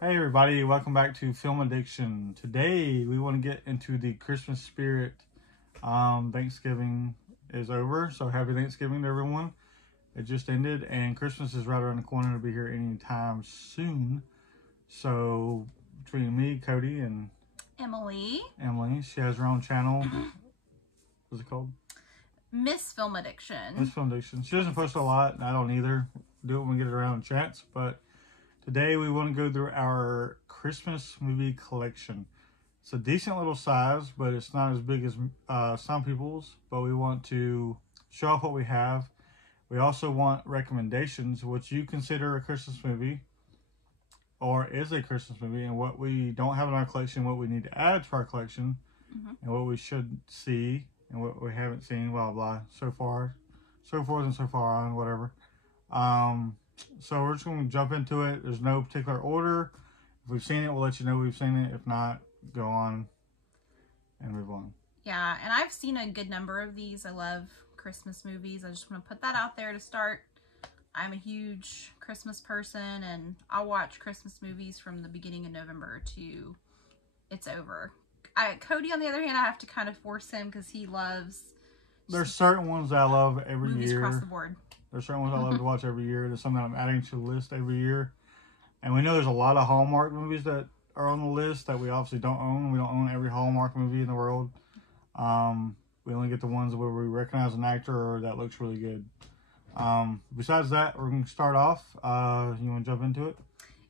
Hey everybody, welcome back to Film Addiction. Today we want to get into the Christmas spirit. Thanksgiving is over, so happy Thanksgiving to everyone. It just ended and Christmas is right around the corner to be here anytime soon. So between me, Cody, and Emily, she has her own channel. What's it called? Miss Film Addiction. Miss Film Addiction. She doesn't post a lot, and I don't either. Do it when we get it around a chance, but today we want to go through our Christmas movie collection. It's a decent little size, but it's not as big as some people's, but we want to show off what we have. We also want recommendations, what you consider a Christmas movie or is a Christmas movie, and what we don't have in our collection, what we need to add to our collection, and what we should see and what we haven't seen, blah, blah, so forth and so far on, whatever. So we're just going to jump into it. There's no particular order. If we've seen it, we'll let you know we've seen it. If not, go on and move on. Yeah, and I've seen a good number of these. I love Christmas movies. I just want to put that out there to start. I'm a huge Christmas person, and I'll watch Christmas movies from the beginning of November to it's over. Cody, on the other hand, I have to kind of force him because he loves... There's certain ones that I love every movies year. Across the board. There's certain ones I love to watch every year. There's some that I'm adding to the list every year. And we know there's a lot of Hallmark movies that are on the list that we obviously don't own. We don't own every Hallmark movie in the world. We only get the ones where we recognize an actor or that looks really good. Besides that, we're going to start off. You want to jump into it?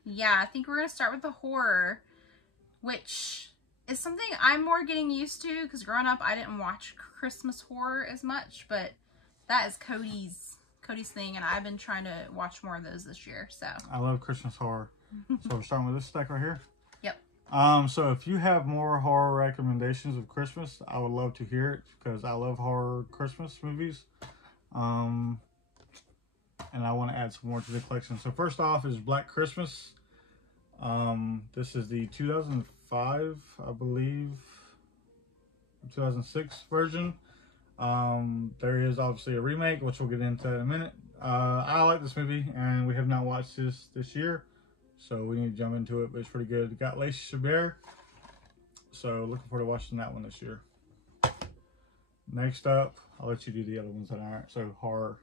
Yeah, I think we're going to start with the horror, which is something I'm more getting used to because growing up I didn't watch Christmas horror as much, but that is Cody's thing, and I've been trying to watch more of those this year. So I love Christmas horror. So we're starting with this stack right here. Yep. So if you have more horror recommendations of Christmas, I would love to hear it because I love horror Christmas movies. And I want to add some more to the collection. So first off is Black Christmas. This is the 2005, I believe, 2006 version. There is obviously a remake, which we'll get into in a minute. I like this movie, and we have not watched this year, so we need to jump into it, but it's pretty good. It got Lacey Chabert, so looking forward to watching that one this year. Next up, I'll let you do the other ones that aren't so horror.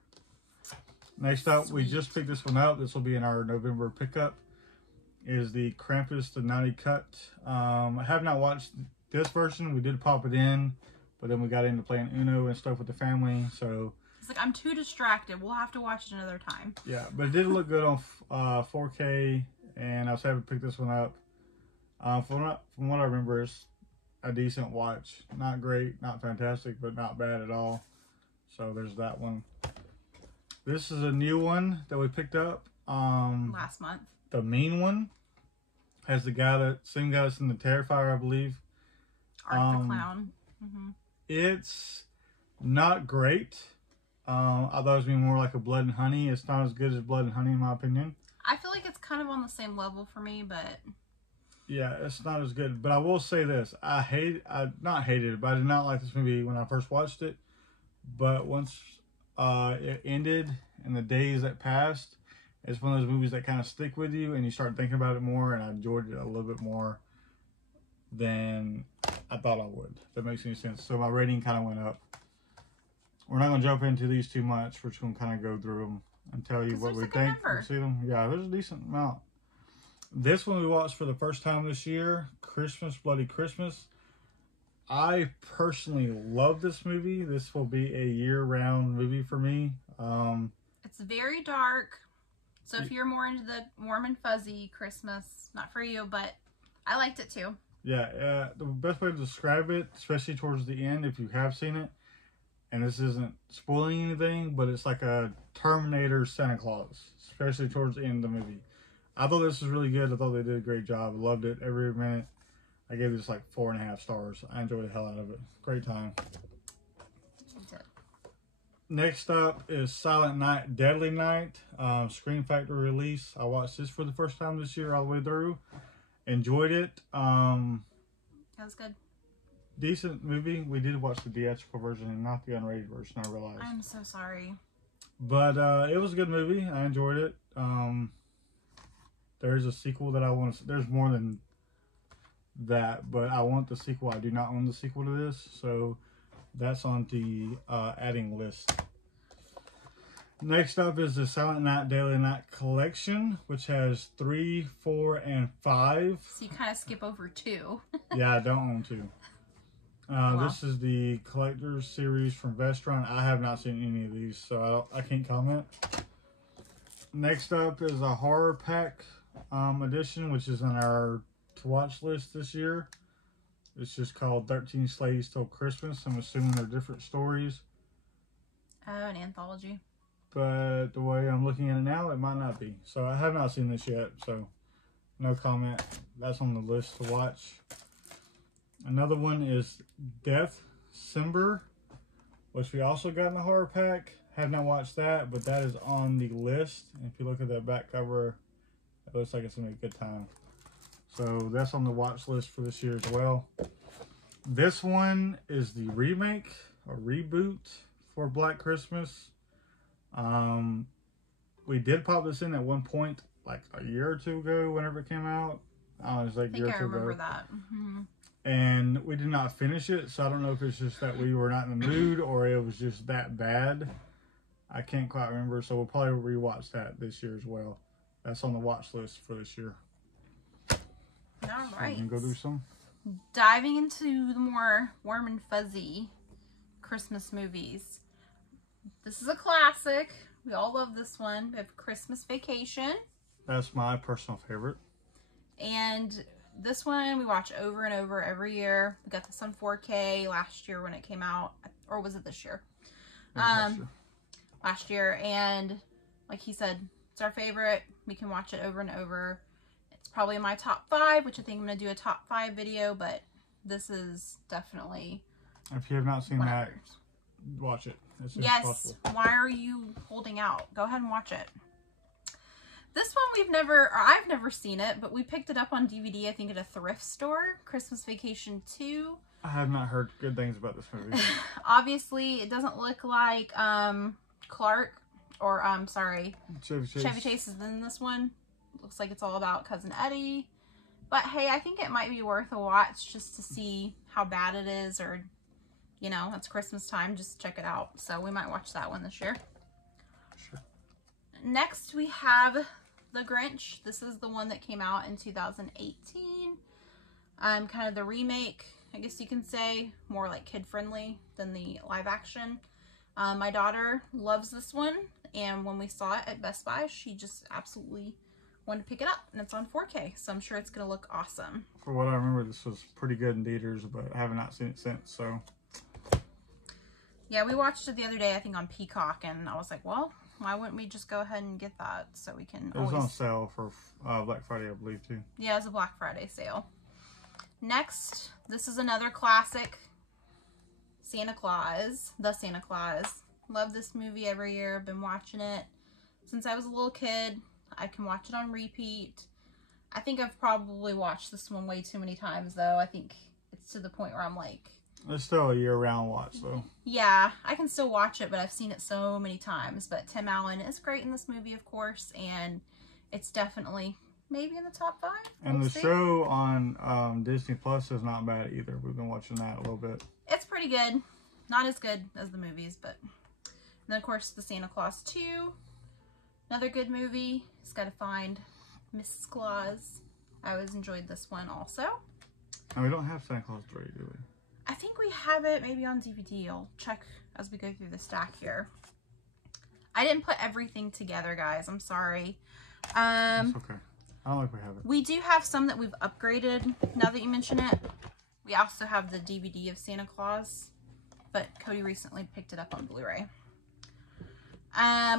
Next up, we just picked this one up. This will be in our November pickup. Is the Krampus the Naughty Cut. I have not watched this version. We did pop it in, but then we got into playing Uno and stuff with the family, so... It's like, I'm too distracted. We'll have to watch it another time. Yeah, but it did look good on 4K, and I was happy to pick this one up. From what I remember, it's a decent watch. Not great, not fantastic, but not bad at all. So there's that one. This is a new one that we picked up. Last month. The Mean One. Has the same guy that's in the Terrifier, I believe. Art the Clown. It's not great. I thought it was being more like a Blood and Honey. It's not as good as Blood and Honey, in my opinion. I feel like it's kind of on the same level for me, but... Yeah, it's not as good. But I will say this. I not hated it, but I did not like this movie when I first watched it. But once it ended and the days that passed, it's one of those movies that kind of stick with you and you start thinking about it more, and I enjoyed it a little bit more than I thought I would. If that makes any sense. So my rating kind of went up. We're not going to jump into these too much. We're just going to kind of go through them and tell you what we think. See them? Yeah, there's a decent amount. This one we watched for the first time this year, Christmas Bloody Christmas. I personally love this movie. This will be a year-round movie for me. It's very dark. So if you're more into the warm and fuzzy Christmas, not for you, but I liked it too. Yeah, the best way to describe it, especially towards the end, if you have seen it, and this isn't spoiling anything, but it's like a Terminator Santa Claus, especially towards the end of the movie. I thought this was really good. I thought they did a great job. I loved it every minute. I gave this like 4.5 stars. I enjoyed the hell out of it. Great time. Next up is Silent Night, Deadly Night, Scream Factory release. I watched this for the first time this year all the way through. Enjoyed it. That was good. Decent movie. We did watch the theatrical version and not the unrated version, I realized. I'm so sorry. But it was a good movie. I enjoyed it. There is a sequel that I want to. There's more than that, but I want the sequel. I do not own the sequel to this, so that's on the adding list. Next up is the Silent Night Daily Night Collection, which has 3, 4, and 5. So you kind of skip over 2. Yeah, I don't own 2. This is the Collector's Series from Vestron. I have not seen any of these, so I can't comment. Next up is a Horror Pack edition, which is on our to-watch list this year. It's just called 13 Slaves Till Christmas. I'm assuming they're different stories. Oh, an anthology. But the way I'm looking at it now, it might not be. So I have not seen this yet, so no comment. That's on the list to watch. Another one is Death Simber, which we also got in the horror pack. Have not watched that, but that is on the list. And if you look at the back cover, it looks like it's going to be a good time. So that's on the watch list for this year as well. This one is the remake or reboot for Black Christmas. We did pop this in at one point, like a year or two ago, whenever it came out. I was like I think I remember that. Mm-hmm. And we did not finish it, so I don't know if it's just that we were not in the mood or it was just that bad. I can't quite remember, so we'll probably rewatch that this year as well. That's on the watch list for this year. All right. So we can go do some. Diving into the more warm and fuzzy Christmas movies. This is a classic. We all love this one. We have Christmas Vacation. That's my personal favorite. And this one we watch over and over every year. We got this on 4K last year when it came out. Or was it this year? Last year. And like he said, it's our favorite. We can watch it over and over. It's probably in my top 5, which I think I'm going to do a top 5 video. But this is definitely... If you have not seen that, watch it. Yes. Why are you holding out? Go ahead and watch it. This one I've never seen it, but we picked it up on DVD, I think, at a thrift store. Christmas Vacation 2. I have not heard good things about this movie. Obviously, it doesn't look like Clark, or Chevy Chase is in this one. Looks like it's all about Cousin Eddie. But hey, I think it might be worth a watch just to see how bad it is, or, you know, it's Christmas time, just check it out. So we might watch that one this year. Sure. Next, we have The Grinch. This is the one that came out in 2018. Kind of the remake, I guess you can say, more like kid-friendly than the live action. My daughter loves this one, and when we saw it at Best Buy, she just absolutely wanted to pick it up, and it's on 4K, so I'm sure it's going to look awesome. For what I remember, this was pretty good in theaters, but I have not seen it since, so... Yeah, we watched it the other day, I think, on Peacock, and I was like, well, why wouldn't we just go ahead and get that so we can It was on sale for Black Friday, I believe, too. Yeah, it was a Black Friday sale. Next, this is another classic, Santa Claus, The Santa Claus. Love this movie every year. I've been watching it since I was a little kid. I can watch it on repeat. I think I've probably watched this one way too many times, though. I think it's to the point where I'm like... It's still a year-round watch, though. Yeah, I can still watch it, but I've seen it so many times. But Tim Allen is great in this movie, of course, and it's definitely maybe in the top 5. And the show on Disney Plus is not bad either. We've been watching that a little bit. It's pretty good. Not as good as the movies, but... And then, of course, The Santa Claus 2. Another good movie. He's got to find Mrs. Claus. I always enjoyed this one also. And we don't have Santa Claus 3, do we? I think we have it maybe on DVD. I'll check as we go through the stack here. I didn't put everything together, guys. I'm sorry. It's okay. I don't think we have it. We do have some that we've upgraded, now that you mention it. We also have the DVD of Santa Claus, but Cody recently picked it up on Blu-ray.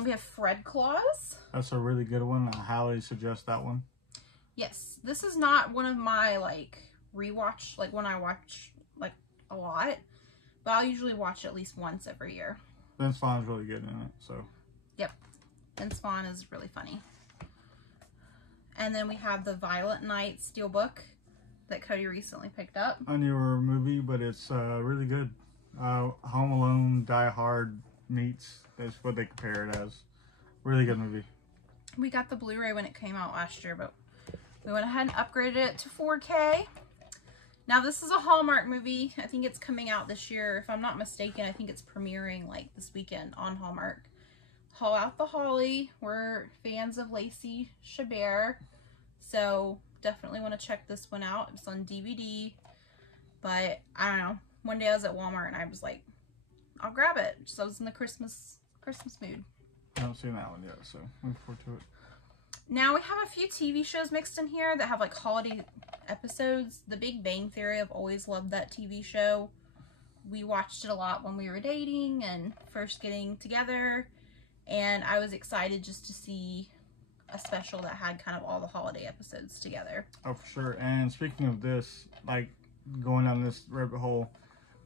We have Fred Claus. That's a really good one. I highly suggest that one. Yes. This is not one of my, like, rewatch, like, when I watch, like, a lot. But I'll usually watch it at least once every year. Vince Vaughn's really good in it, so. Yep. Vince Vaughn is really funny. And then we have the Violent Night Steelbook that Cody recently picked up. A newer movie, but it's really good. Home Alone, Die Hard meets. That's what they compare it as. Really good movie. We got the Blu-ray when it came out last year, but We went ahead and upgraded it to 4K. Now this is a Hallmark movie. I think it's coming out this year. If I'm not mistaken, I think it's premiering like this weekend on Hallmark. Haul Out the Holly. We're fans of Lacey Chabert, so definitely want to check this one out. It's on DVD, but I don't know. One day I was at Walmart and I was like, I'll grab it. So I was in the Christmas mood. I haven't seen that one yet, so looking forward to it. Now we have a few TV shows mixed in here that have like holiday episodes. The Big Bang Theory, I've always loved that TV show. We watched it a lot when we were dating and first getting together, and I was excited just to see a special that had kind of all the holiday episodes together. Oh, for sure. And speaking of this, like going down this rabbit hole,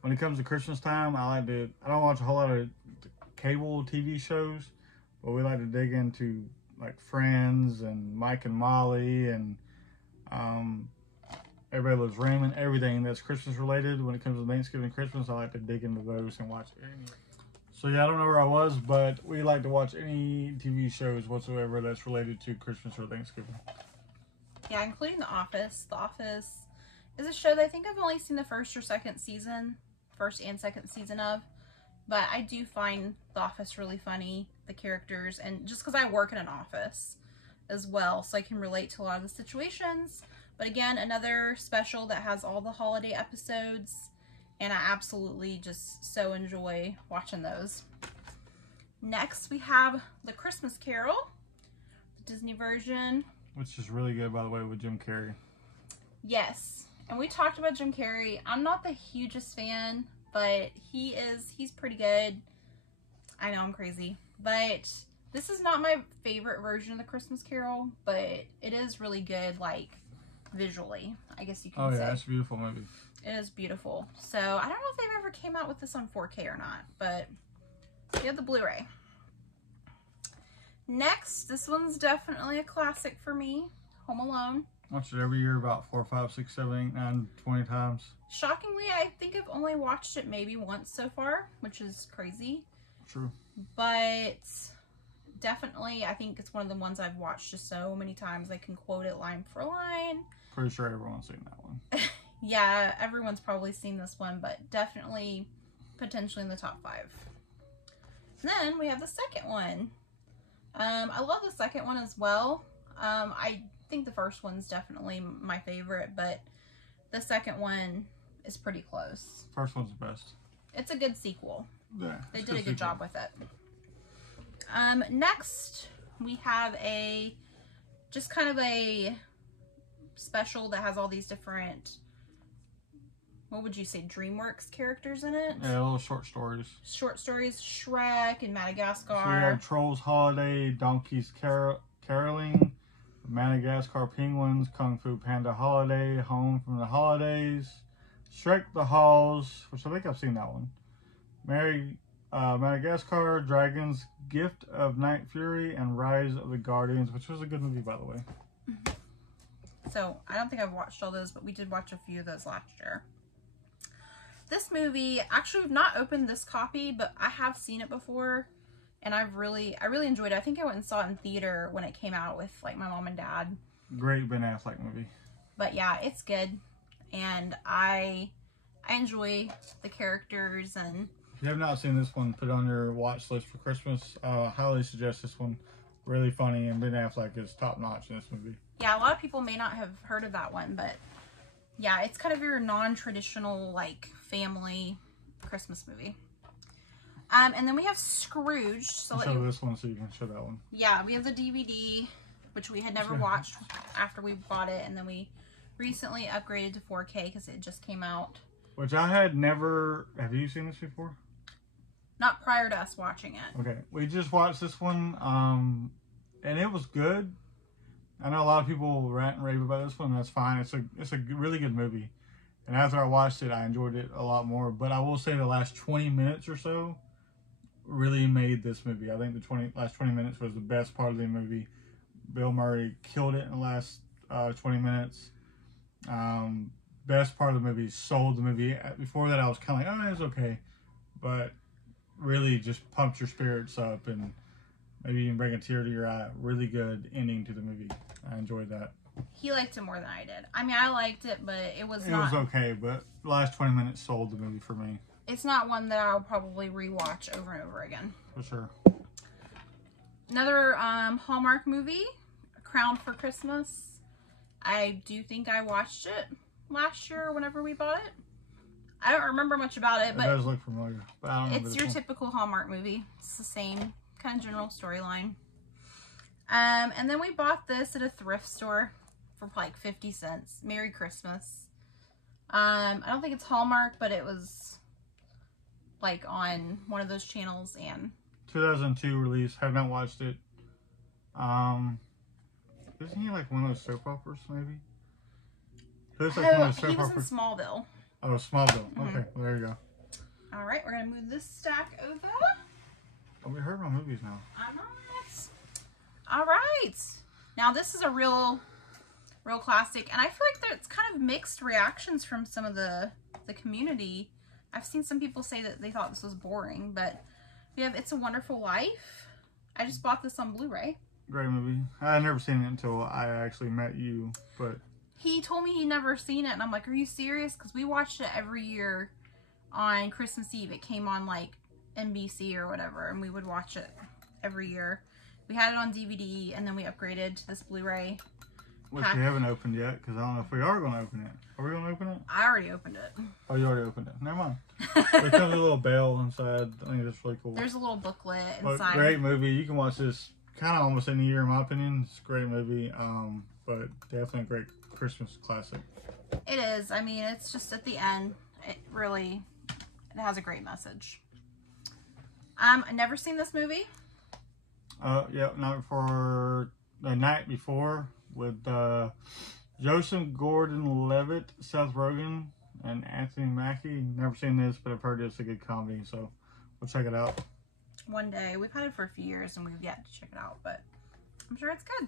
when it comes to Christmas time, I don't watch a whole lot of cable TV shows, but we like to dig into like Friends and Mike and Molly and Everybody Loves Raymond, everything that's Christmas related. When it comes to Thanksgiving and Christmas, I like to dig into those and watch any. So yeah, I don't know where I was, but we like to watch any TV shows whatsoever that's related to Christmas or Thanksgiving. Yeah, including The Office. The Office is a show that I think I've only seen the first and second season of, but I do find The Office really funny, the characters, and just because I work in an office as well, so I can relate to a lot of the situations. But again, another special that has all the holiday episodes, and I absolutely just so enjoy watching those. Next, we have The Christmas Carol, the Disney version. Which is really good, by the way, with Jim Carrey. Yes, and we talked about Jim Carrey. I'm not the hugest fan, but he's pretty good. I know, I'm crazy. But this is not my favorite version of The Christmas Carol, but it is really good, like, visually, I guess you can say. Oh yeah, it's a beautiful movie. It is beautiful. So, I don't know if they've ever came out with this on 4K or not, but we have the Blu-ray. Next, this one's definitely a classic for me, Home Alone. Watch it every year about 4, 5, 6, 7, 8, 9, 20 times. Shockingly, I think I've only watched it maybe once so far, which is crazy. True. But definitely, I think it's one of the ones I've watched just so many times I can quote it line for line. Pretty sure everyone's seen that one. Yeah, everyone's probably seen this one, but definitely potentially in the top 5. And then we have the second one. I love the second one as well. I think the first one's definitely my favorite, but the second one is pretty close. First one's the best. It's a good sequel. Yeah, they did a good job with it. Next, we have just kind of a special that has all these different, what would you say, DreamWorks characters in it? Yeah, little short stories. Short stories, Shrek and Madagascar. So we have Trolls Holiday, Donkeys Caroling, Madagascar Penguins, Kung Fu Panda Holiday, Home from the Holidays, Shrek the Halls, which I think I've seen that one. Madagascar, Dragons, Gift of Night Fury, and Rise of the Guardians, which was a good movie, by the way. So, I don't think I've watched all those, but we did watch a few of those last year. This movie, actually, we've not opened this copy, but I have seen it before, and I really enjoyed it. I think I went and saw it in theater when it came out with, like, my mom and dad. Great Ben Affleck movie. But yeah, it's good, and I enjoy the characters. And if you have not seen this one, put it on your watch list for Christmas. I highly suggest this one. Really funny, and Ben Affleck is top notch in this movie. Yeah, a lot of people may not have heard of that one, but yeah, it's kind of your non-traditional, like, family Christmas movie. And then we have Scrooge. So I'll show this one so you can show that one. Yeah, we have the DVD, which we had never watched after we bought it, and then we recently upgraded to 4K because it just came out. Which I had never... Have you seen this before? Not prior to us watching it. Okay, we just watched this one, and it was good. I know a lot of people rant and rave about this one. That's fine. It's a really good movie. And after I watched it, I enjoyed it a lot more. But I will say the last 20 minutes or so really made this movie. I think the last 20 minutes was the best part of the movie. Bill Murray killed it in the last 20 minutes. Best part of the movie, sold the movie. Before that, I was kind of like, oh, it's okay. But really just pumped your spirits up and maybe even bring a tear to your eye. Really good ending to the movie. I enjoyed that. He liked it more than I did. I mean, I liked it, but it was It not. was okay, but the last 20 minutes sold the movie for me. It's not one that I'll probably rewatch over and over again. For sure. Another Hallmark movie, Crown for Christmas. I do think I watched it last year whenever we bought it. I don't remember much about it, It but does look familiar, but I don't know. it's your typical Hallmark movie. It's the same kind of general storyline. And then we bought this at a thrift store for like 50 cents. Merry Christmas. I don't think it's Hallmark, but it was like on one of those channels. And 2002 release. Have not watched it. Isn't he like one of those soap operas, maybe? Looks like one of those he soap was in operas. Smallville. Oh, Smallville. Okay, well, there you go. All right, we're gonna move this stack over. Oh, we heard my movies now. I'm not. All right. Now this is a real classic, and I feel like there's kind of mixed reactions from some of the community. I've seen some people say that they thought this was boring, but we have It's a Wonderful Life. I just bought this on Blu-ray. Great movie. I had never seen it until I actually met you, but He told me he'd never seen it, and I'm like, are you serious? Because we watched it every year on Christmas Eve. It came on like NBC or whatever, and we would watch it every year. We had it on DVD, and then we upgraded to this Blu-ray. which we haven't opened yet, because I don't know if we are going to open it. Are we going to open it? I already opened it. Oh, you already opened it. Never mind. There comes a little bell inside. I think that's really cool. There's a little booklet But inside. great movie. You can watch this kind of almost any year, in my opinion. It's a great movie, but definitely a great Christmas classic. It is. I mean, it's just at the end. It has a great message. I've never seen this movie. Yeah, Night Before, the Night Before with Joseph Gordon-Levitt, Seth Rogen, and Anthony Mackie. Never seen this, but I've heard it's a good comedy, so we'll check it out. One day. We've had it for a few years, and we've yet to check it out, but I'm sure it's good.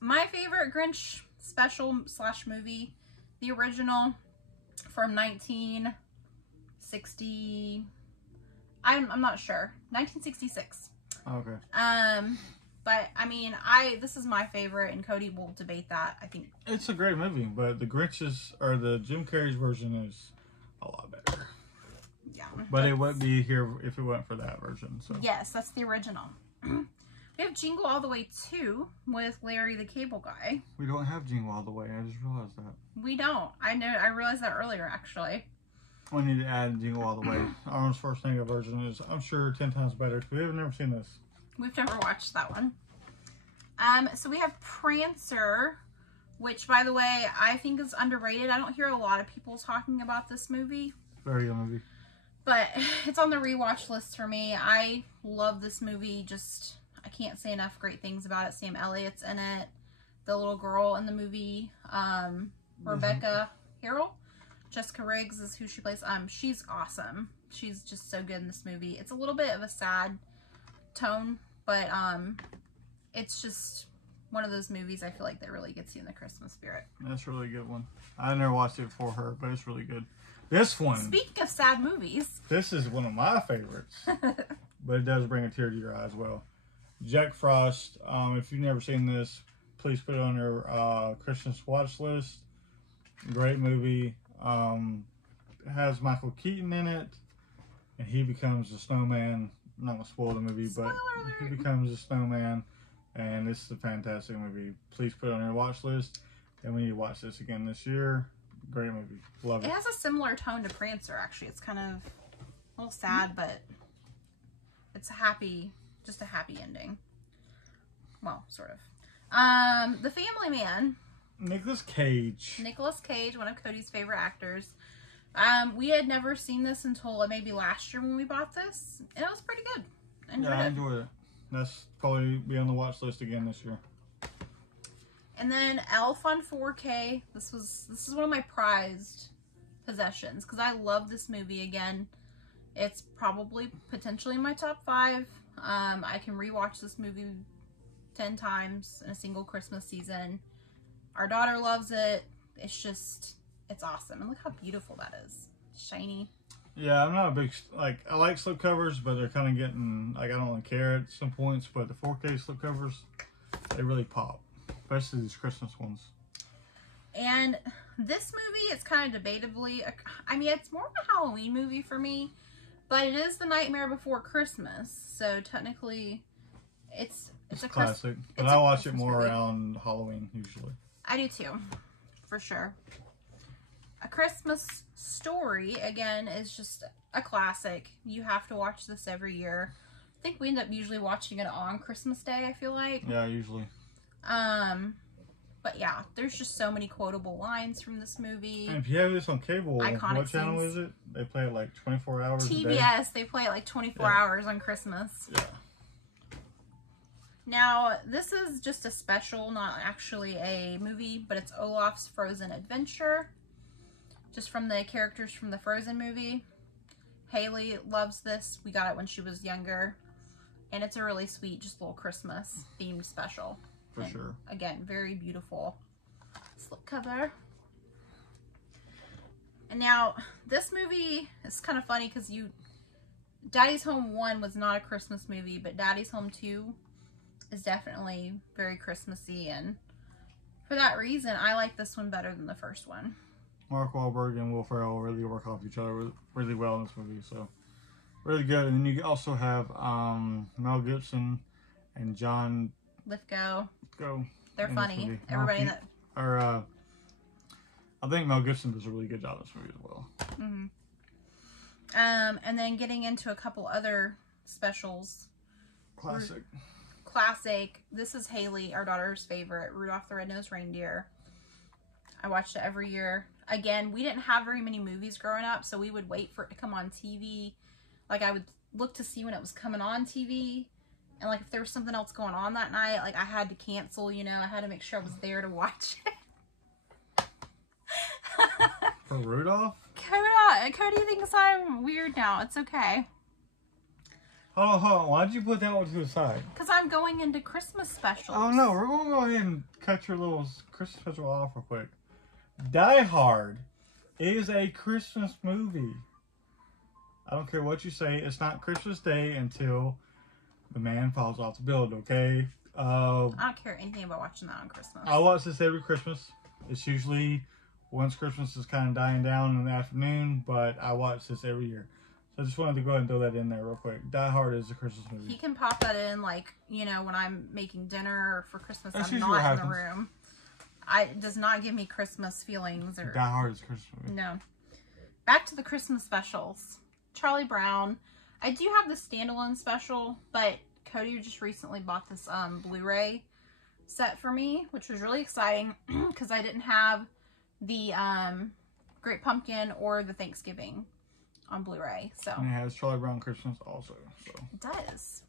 My favorite Grinch special / movie, the original from 1960. I'm not sure. 1966. Okay. But I mean, this is my favorite, and Cody will debate that. I think It's a great movie, but the Grinch's, or the Jim Carrey's version is a lot better. yeah. But it wouldn't be here if it wasn't for that version. So Yes, that's the original. We have Jingle All the Way 2 with Larry the Cable Guy. we don't have Jingle All the Way. I just realized that. We don't. I realized that earlier, actually. We need to add Jingle All the Way. Arnold Schwarzenegger version is, I'm sure, 10 times better. We have never seen this. We've never watched that one. So we have Prancer, which, by the way, I think is underrated. I don't hear a lot of people talking about this movie. Very good movie. But it's on the rewatch list for me. I love this movie. I can't say enough great things about it. Sam Elliott's in it. The little girl in the movie, Rebecca Harrell. Jessica Riggs is who she plays. She's awesome. She's just so good in this movie. It's a little bit of a sad tone, but it's just one of those movies I feel like that really gets you in the Christmas spirit. That's a really good one. I never watched it for her, but it's really good. This one, Speaking of sad movies, this is one of my favorites, but it does bring a tear to your eye as well. Jack Frost. If you've never seen this, please put it on your Christmas watch list. Great movie. It has Michael Keaton in it, and he becomes a snowman. I'm not gonna spoil the movie, but he becomes a snowman, and this is a fantastic movie. Please put it on your watch list, and we need to watch this again this year. Great movie, love it. it has a similar tone to Prancer, actually. It's kind of a little sad, but it's just a happy ending. Well, sort of. The Family Man. Nicolas Cage. Nicolas Cage, one of Cody's favorite actors. We had never seen this until maybe last year when we bought this, and it was pretty good. I enjoyed it. That's probably be on the watch list again this year. And then Elf on 4K. This is one of my prized possessions because I love this movie. Again, it's probably potentially in my top 5. I can rewatch this movie 10 times in a single Christmas season. Our daughter loves it. It's awesome. And look how beautiful that is. Shiny. Yeah, I'm not a big, I like slipcovers, but they're kind of getting, I don't really care at some points, but the 4K slipcovers, they really pop. especially these Christmas ones. And this movie, it's kind of debatably, I mean, it's more of a Halloween movie for me, but it is The Nightmare Before Christmas, so technically it's a classic. But I watch it more around Halloween usually. I do too, for sure. A Christmas Story, again, is just a classic. You have to watch this every year. I think we end up usually watching it on Christmas Day, I feel like. Yeah, usually. But yeah, there's just so many quotable lines from this movie. And if you have this on cable, Iconic what channel scenes. is it? They play it like 24 hours a day? TBS, they play it like 24 hours on Christmas. Yeah. Now, this is just a special, not actually a movie, but it's Olaf's Frozen Adventure. Just from the characters from the Frozen movie. Haley loves this. We got it when she was younger. And it's a really sweet, just little Christmas themed special. For sure. Again, very beautiful slipcover. And now, this movie is kind of funny because Daddy's Home 1 was not a Christmas movie, but Daddy's Home 2 is definitely very Christmassy, and for that reason, I like this one better than the first one. Mark Wahlberg and Will Ferrell really work off each other really well in this movie, so really good. And then you also have Mel Gibson and John Lithgow. Go. They're funny. Everybody that. I think Mel Gibson does a really good job in this movie as well. Mm-hmm. And then getting into a couple other specials. Classic. This is Haley, our daughter's favorite, Rudolph the Red-Nosed Reindeer. I watched it every year. Again, we didn't have very many movies growing up, so we would wait for it to come on TV. Like, I would look to see when it was coming on TV. And, like, if there was something else going on that night, like, I had to cancel, you know. I had to make sure I was there to watch it. For Rudolph? Cody thinks I'm weird now. It's okay. Hold on. Why'd you put that one to the side? Because I'm going into Christmas specials. Oh, no. We're going to go ahead and cut your little Christmas special off real quick. Die Hard is a Christmas movie. I don't care what you say. It's not Christmas Day until the man falls off the building, okay? I don't care anything about watching that on Christmas. I watch this every Christmas. It's usually once Christmas is kind of dying down in the afternoon, but I watch this every year. So I just wanted to go ahead and throw that in there real quick. Die Hard is a Christmas movie. He can pop that in, like, you know, when I'm making dinner for Christmas. That's I'm not in the room. It does not give me Christmas feelings. Or Die Hard is a Christmas movie. No. Back to the Christmas specials. Charlie Brown. I do have the standalone special, but Cody just recently bought this Blu-ray set for me, which was really exciting because I didn't have the Great Pumpkin or the Thanksgiving on Blu-ray. So and it has Charlie Brown Christmas also. So it does.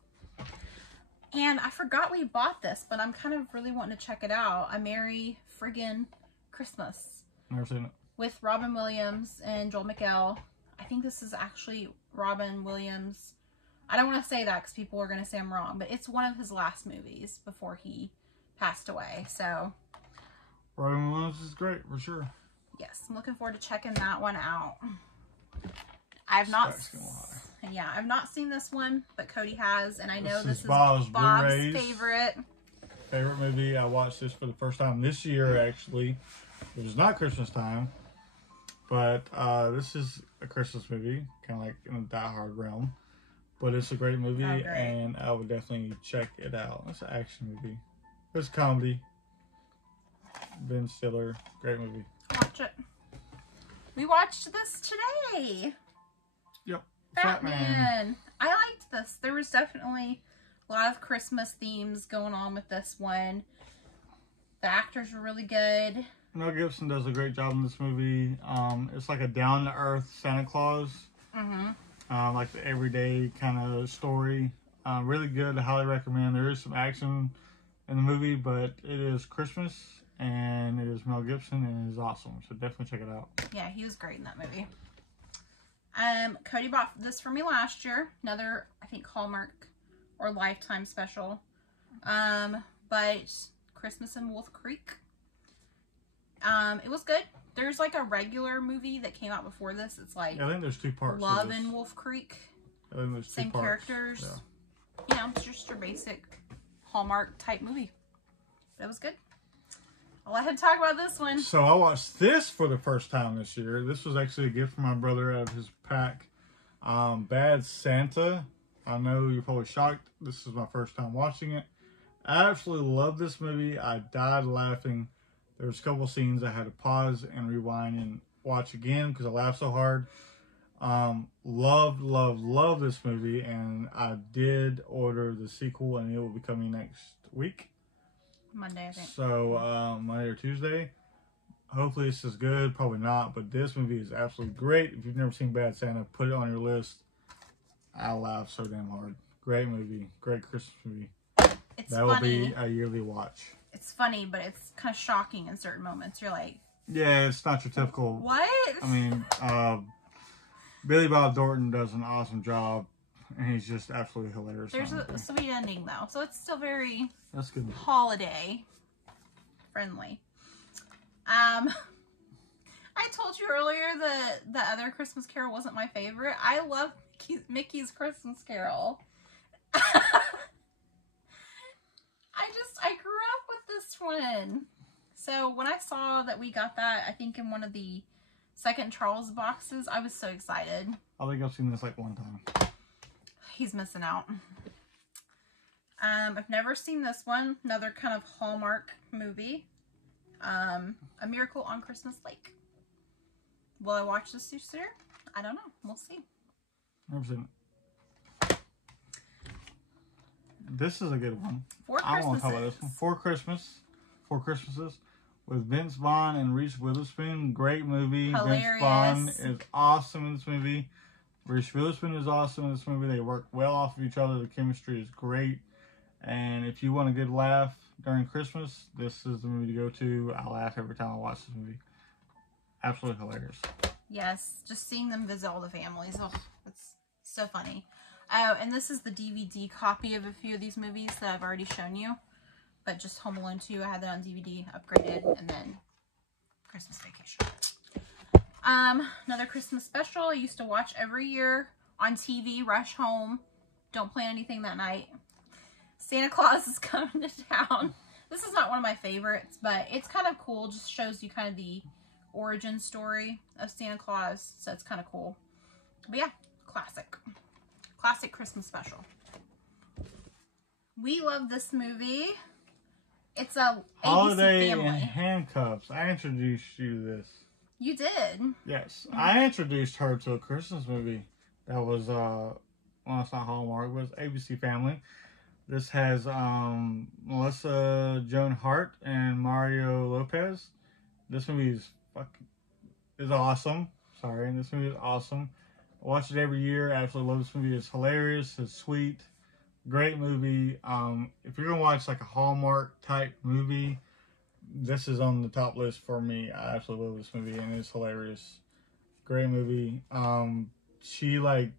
And I forgot we bought this, but I'm kind of really wanting to check it out. A Merry Friggin' Christmas. Never seen it. With Robin Williams and Joel McHale. I think this is actually Robin Williams. I don't want to say that because people are going to say I'm wrong, but it's one of his last movies before he passed away. So Robin Williams is great for sure. Yes, I'm looking forward to checking that one out. I've not seen this one, but Cody has, and I know this is Bob's favorite movie. I watched this for the first time this year, actually. It was not Christmas time, but this is a Christmas movie, kind of like in the Die Hard realm. But it's a great movie, and I would definitely check it out. It's an action movie. It's a comedy. Ben Stiller, great movie. Watch it. We watched this today. Yep. Batman. I liked this. There was definitely a lot of Christmas themes going on with this one. The actors were really good. Mel Gibson does a great job in this movie. It's like a down-to-earth Santa Claus. Mm-hmm. Like the everyday kind of story. Really good. I highly recommend. There is some action in the movie, but it is Christmas, and it is Mel Gibson, and it is awesome. So definitely check it out. Yeah, he was great in that movie. Cody bought this for me last year. Another, I think, Hallmark or Lifetime special. But Christmas in Wolf Creek. It was good. There's like a regular movie that came out before this. It's like I think there's two parts. Love in Wolf Creek. I think there's Same two parts. characters. Yeah. You know, it's just your basic Hallmark type movie. But it was good. I'll let him talk about this one. So I watched this for the first time this year. This was actually a gift from my brother out of his pack. Bad Santa. I know you're probably shocked. This is my first time watching it. I absolutely love this movie. I died laughing. There was a couple scenes I had to pause and rewind and watch again because I laughed so hard. Love this movie, and I did order the sequel, and it will be coming next week. Monday, I think. So, Monday or Tuesday. Hopefully this is good. Probably not, but this movie is absolutely great. If you've never seen Bad Santa, put it on your list. I laughed so damn hard. Great movie. Great Christmas movie. It's that will be a yearly watch. It's funny, but it's kind of shocking in certain moments. You're like... Yeah, it's not your typical... What? I mean, Billy Bob Thornton does an awesome job, and he's just absolutely hilarious. There's a sweet ending, though, so it's still very That's good. holiday friendly. I told you earlier that the other Christmas Carol wasn't my favorite. I love Mickey's Christmas Carol. I grew up with this one. So when I saw that we got that, I think in one of the second Charles boxes, I was so excited. I think I've seen this like one time. He's missing out. I've never seen this one. Another kind of Hallmark movie. A Miracle on Christmas Lake. Will I watch this this year? I don't know. We'll see. Never seen it. This is a good one. Four I want to talk about Christmases. this one. Four Christmases with Vince Vaughn and Reese Witherspoon. Great movie. Hilarious. Vince Vaughn is awesome in this movie. Reese Witherspoon is awesome in this movie. They work well off of each other. The chemistry is great. And if you want a good laugh during Christmas, this is the movie to go to. I laugh every time I watch this movie. Absolutely hilarious. Yes, just seeing them visit all the families. Oh, it's so funny. Oh, and this is the DVD copy of a few of these movies that I've already shown you. But just Home Alone 2, I had that on DVD, upgraded, and then Christmas Vacation. Another Christmas special I used to watch every year on TV, rush home, don't plan anything that night. Santa Claus is coming to town. This is not one of my favorites, but it's kind of cool. Just shows you kind of the origin story of Santa Claus, so it's kind of cool. But yeah, classic Christmas special. We love this movie. It's a ABC Holiday in Family. Handcuffs. I introduced you to this. You did. Yes, I introduced her to a Christmas movie that was well, it's not Hallmark, but it's ABC Family. This has Melissa Joan Hart and Mario Lopez. This movie is awesome. Sorry, this movie is awesome. I watch it every year. I absolutely love this movie. It's hilarious. It's sweet. Great movie. If you're gonna watch like a Hallmark type movie, this is on the top list for me. I absolutely love this movie, and it's hilarious. Great movie. She like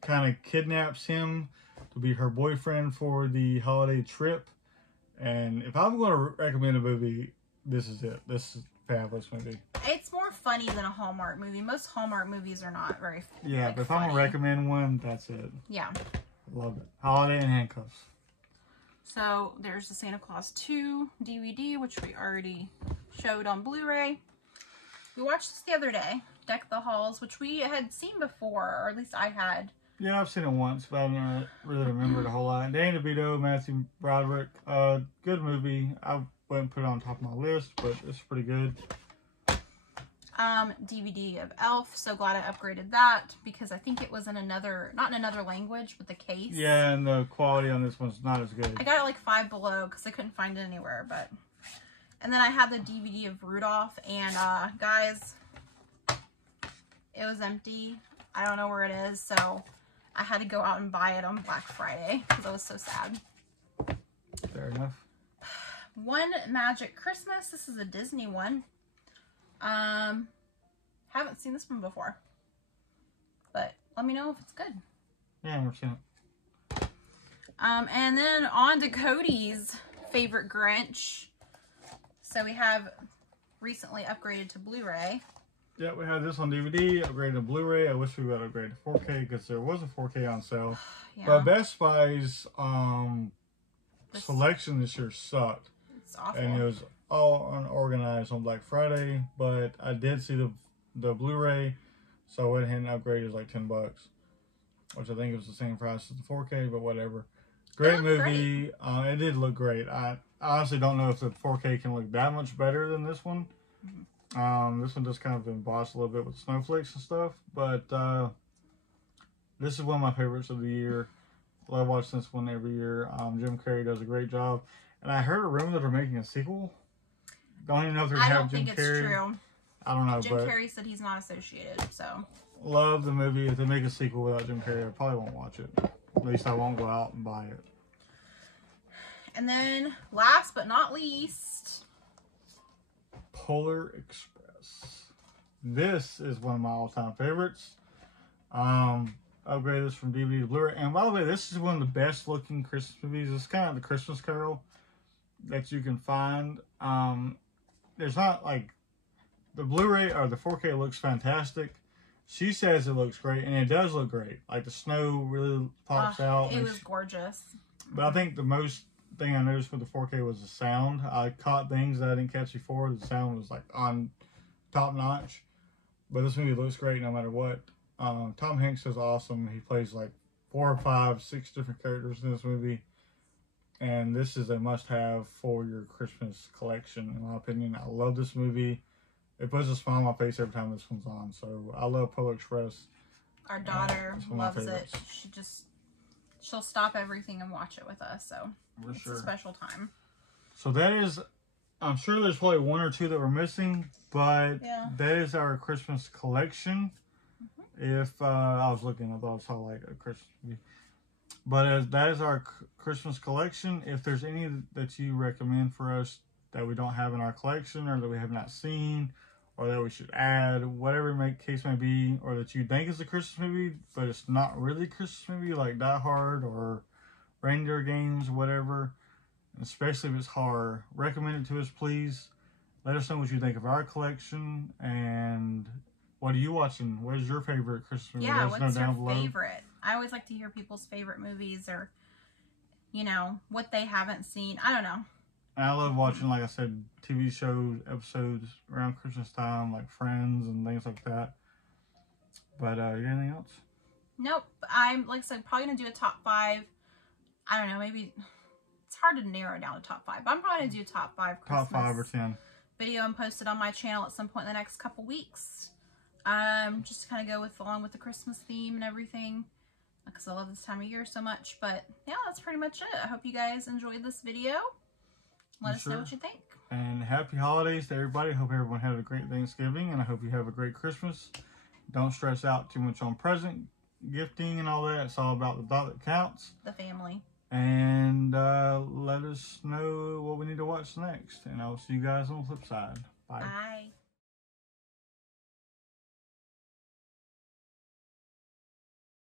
kind of kidnaps him to be her boyfriend for the holiday trip. And if I'm going to recommend a movie, this is it. This is a fabulous movie. It's more funny than a Hallmark movie. Most Hallmark movies are not very Yeah, like, but if I'm going to recommend one, that's it. Yeah. Love it. Holiday in Handcuffs. So there's the Santa Claus 2 DVD, which we already showed on Blu-ray. We watched this the other day, Deck the Halls, which we had seen before, or at least I had. Yeah, I've seen it once, but I don't really remember it a whole lot. Danny DeVito, Matthew Broderick, good movie. I wouldn't put it on top of my list, but it's pretty good. DVD of Elf. So glad I upgraded that because I think it was in another, not in another language, but the case. Yeah, and the quality on this one's not as good. I got it like Five Below because I couldn't find it anywhere, but. And then I had the DVD of Rudolph, and guys, it was empty. I don't know where it is, so I had to go out and buy it on Black Friday because I was so sad. Fair enough. One Magic Christmas. This is a Disney one. Haven't seen this one before, but let me know if it's good. Yeah, I've never seen it. And then on to Cody's favorite Grinch. So we have recently upgraded to Blu-ray. Yeah, we had this on DVD, upgraded to Blu-ray. I wish we would upgrade to 4K because there was a 4K on sale. Yeah. But Best Buy's selection this year sucked. It's awful. And it was all unorganized on Black Friday, but I did see the Blu-ray, so I went ahead and upgraded. It was like $10, which I think it was the same price as the 4K, but whatever. Great movie. It did look great. I honestly don't know if the 4K can look that much better than this one. This one just kind of embossed a little bit with snowflakes and stuff, but this is one of my favorites of the year. Love watching this one every year. Jim Carrey does a great job, and I heard a rumor that they're making a sequel. Don't even know if they're gonna have Jim Carrey. I don't think it's true. I don't know. Jim Carrey said he's not associated, so. Love the movie. If they make a sequel without Jim Carrey, I probably won't watch it. At least I won't go out and buy it. And then, last but not least, Polar Express. This is one of my all-time favorites. Upgraded this from DVD to Blu-ray. And by the way, this is one of the best-looking Christmas movies. It's kind of the Christmas Carol that you can find. There's not like the Blu-ray or the 4K looks fantastic. She says it looks great, and it does look great. Like the snow really pops out. It was gorgeous. But I think the most thing I noticed with the 4K was the sound. I caught things that I didn't catch before. The sound was like on top notch. But this movie looks great no matter what. Tom Hanks is awesome. He plays like 4 or 5, 6 different characters in this movie. And this is a must-have for your Christmas collection, in my opinion. I love this movie. It puts a smile on my face every time this one's on. So I love Polar Express. Our daughter loves it. She'll stop everything and watch it with us. So it's a special time. So that is, I'm sure there's probably 1 or 2 that we're missing, but that is our Christmas collection. If I was looking, I thought I saw like a Christmas movie. But that is our Christmas collection. If there's any that you recommend for us that we don't have in our collection, or that we have not seen, or that we should add, whatever case may be, or that you think is a Christmas movie, but it's not really a Christmas movie, like Die Hard or Reindeer Games, whatever, especially if it's horror, recommend it to us, please. Let us know what you think of our collection, and what are you watching? What is your favorite Christmas movie? Yeah, what's your favorite? I always like to hear people's favorite movies, or, you know, what they haven't seen. I don't know. And I love watching, like I said, TV shows, episodes around Christmas time, like Friends and things like that. But, you got anything else? Nope. I'm, like I said, probably going to do a top 5. I don't know, maybe, it's hard to narrow down a top 5, but I'm probably going to do a top 5 Christmas. Top 5 or 10. Video and post it on my channel at some point in the next couple weeks. Just to kind of go along with the Christmas theme and everything, because I love this time of year so much. But yeah, that's pretty much it. I hope you guys enjoyed this video. Let us know what you think. And happy holidays to everybody. Hope everyone had a great Thanksgiving, and I hope you have a great Christmas. Don't stress out too much on present gifting and all that. It's all about the thought that counts. The family. And let us know what we need to watch next. And I'll see you guys on the flip side. Bye. Bye.